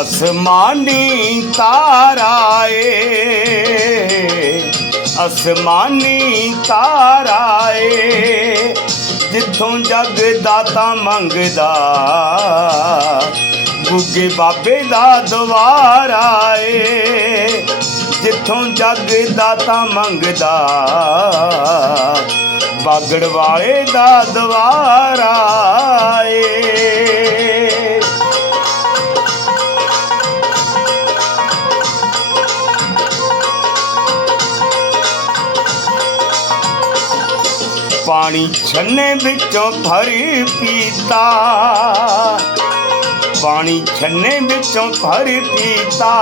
ਅਸਮਾਨੀ ਤਾਰਾ ਏ ਅਸਮਾਨੀ ਤਾਰਾ ਏ ਜਿੱਥੋਂ ਜਗ ਦਾਤਾ ਮੰਗਦਾ, ਗੁੱਗੇ ਬਾਬੇ ਦਾ ਦਵਾਰਾ ਏ ਜਿੱਥੋਂ ਜਗ ਦਾਤਾ ਮੰਗਦਾ, ਬਾਗੜ ਵਾਲੇ ਦਾ ਦਵਾਰਾ ਏ ਪਾਣੀ ਛੰਨੇ ਵਿੱਚੋਂ ਭਰੀ ਪੀਤਾ। ਪਾਣੀ ਛੰਨੇ ਵਿੱਚੋਂ ਭਰੀ ਪੀਤਾ।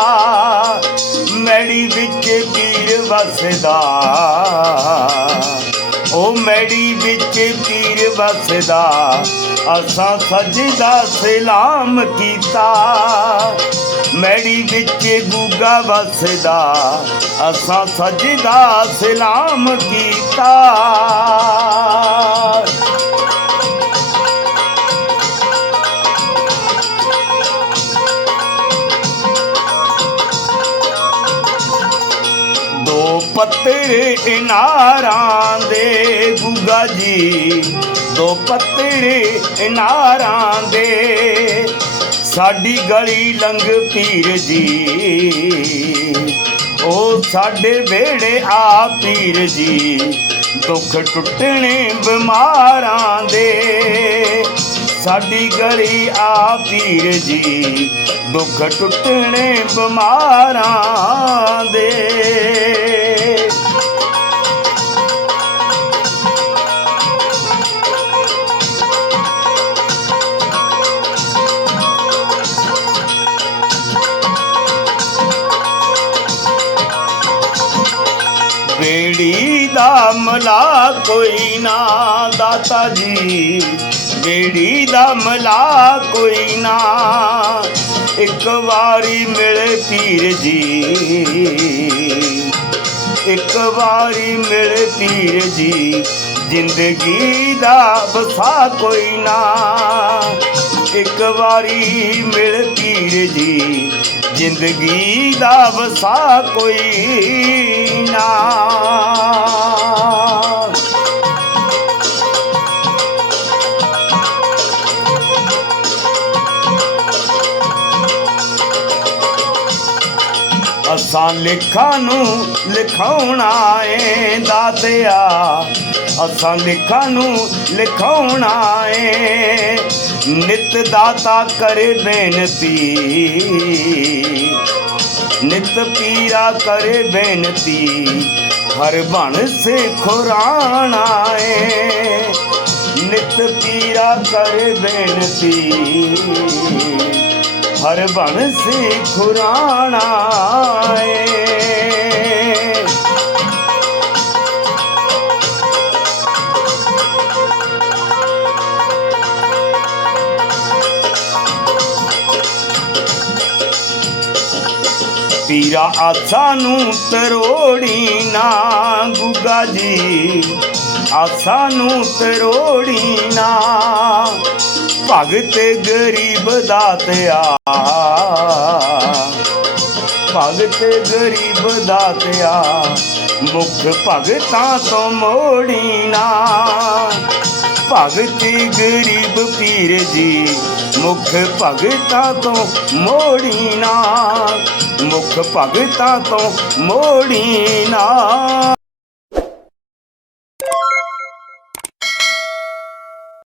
ਮੈੜੀ ਵਿੱਚ ਪੀਰ ਵਸਦਾ। ਉਹ ਮੈੜੀ ਵਿੱਚ ਪੀਰ ਵਸਦਾ। ਅਸਾਂ ਸਜਦਾ ਸਲਾਮ ਕੀਤਾ। ਮੈੜੀ ਵਿੱਚ ਗੁੱਗਾ ਵਸਦਾ, ਅਸਾਂ ਸਜਦਾ ਸਲਾਮ ਕੀਤਾ। ਦੋ ਪੱਤਰੇ ਇਨਾਰਾਂ ਦੇ ਗੁੱਗਾ ਜੀ, ਦੋ ਪੱਤਰੇ ਇਨਾਰਾਂ ਦੇ ਸਾਡੀ ਗਲੀ ਲੰਘ ਪੀਰ ਜੀ। ਉਹ ਸਾਡੇ ਵੇੜੇ ਆ ਪੀਰ ਜੀ। ਦੁੱਖ ਟੁੱਟਣੇ ਬਿਮਾਰਾਂ ਦੇ। ਸਾਡੀ ਗਲੀ ਆ ਪੀਰ ਜੀ। ਦੁੱਖ ਟੁੱਟਣੇ ਬਿਮਾਰਾਂ ਦੇ। ਬੇੜੀ ਦਾ ਮਲਾ ਕੋਈ ਨਾ ਦਾਤਾ ਜੀ। ਬੇੜੀ ਦਾ ਮਲਾ ਕੋਈ ਨਾ। ਇੱਕ ਵਾਰੀ ਮਿਲੇ ਪੀਰ ਜੀ। ਇੱਕ ਵਾਰੀ ਮਿਲੇ ਪੀਰ ਜੀ। ਜ਼ਿੰਦਗੀ ਦਾ ਵਸਾ ਕੋਈ ਨਾ। ਇੱਕ ਵਾਰੀ ਮਿਲ ਪੀਰ ਜੀ। ਜ਼ਿੰਦਗੀ ਦਾ ਵਸਾ ਕੋਈ ਨਾ। ਅਸਾਂ ਲਿਖਾਂ ਨੂੰ ਲਿਖਾਉਣਾ ਏ ਦਾਤਿਆ ਅਸਾਂ ਲਿਖਾਂ ਨੂੰ ਲਿਖਾਉਣਾ ਏ ਨਿਤ ਦਾਤਾ ਕਰੇ ਬੇਨਤੀ। ਨਿਤ ਪੀਰਾ ਕਰੇ ਬੇਨਤੀ। ਹਰ ਬਣ ਸੇ ਖੁਰਾਣਾ ਏ ਨਿਤ ਪੀਰਾ ਕਰੇ ਬੇਨਤੀ। ਹਰ ਬਣ ਸੇ ਖੁਰਾਣਾ ਏ। ਪੀਰਾ ਆਸਾ ਨੂੰ ਤਰੋੜੀ ਨਾ ਗੁੱਗਾ ਜੀ। ਆਸਾ ਨੂੰ ਤਰੋੜੀ ਨਾ ਭਗਤ ਗਰੀਬ ਦਾਤਿਆ ਭਗਤ ਗਰੀਬ ਦਾਤਿਆ ਮੁਖ ਭਗਤਾਂ ਤੋਂ ਮੋੜੀ ਨਾ। ਭਗਤ ਗਰੀਬ ਪੀਰ ਜੀ, ਮੁਖ ਭਗਤਾਂ ਤੋਂ ਮੋੜੀ ਨਾ। ਮੁਖ ਭਗਤਾਂ ਤੋਂ ਮੋੜੀ ਨਾ।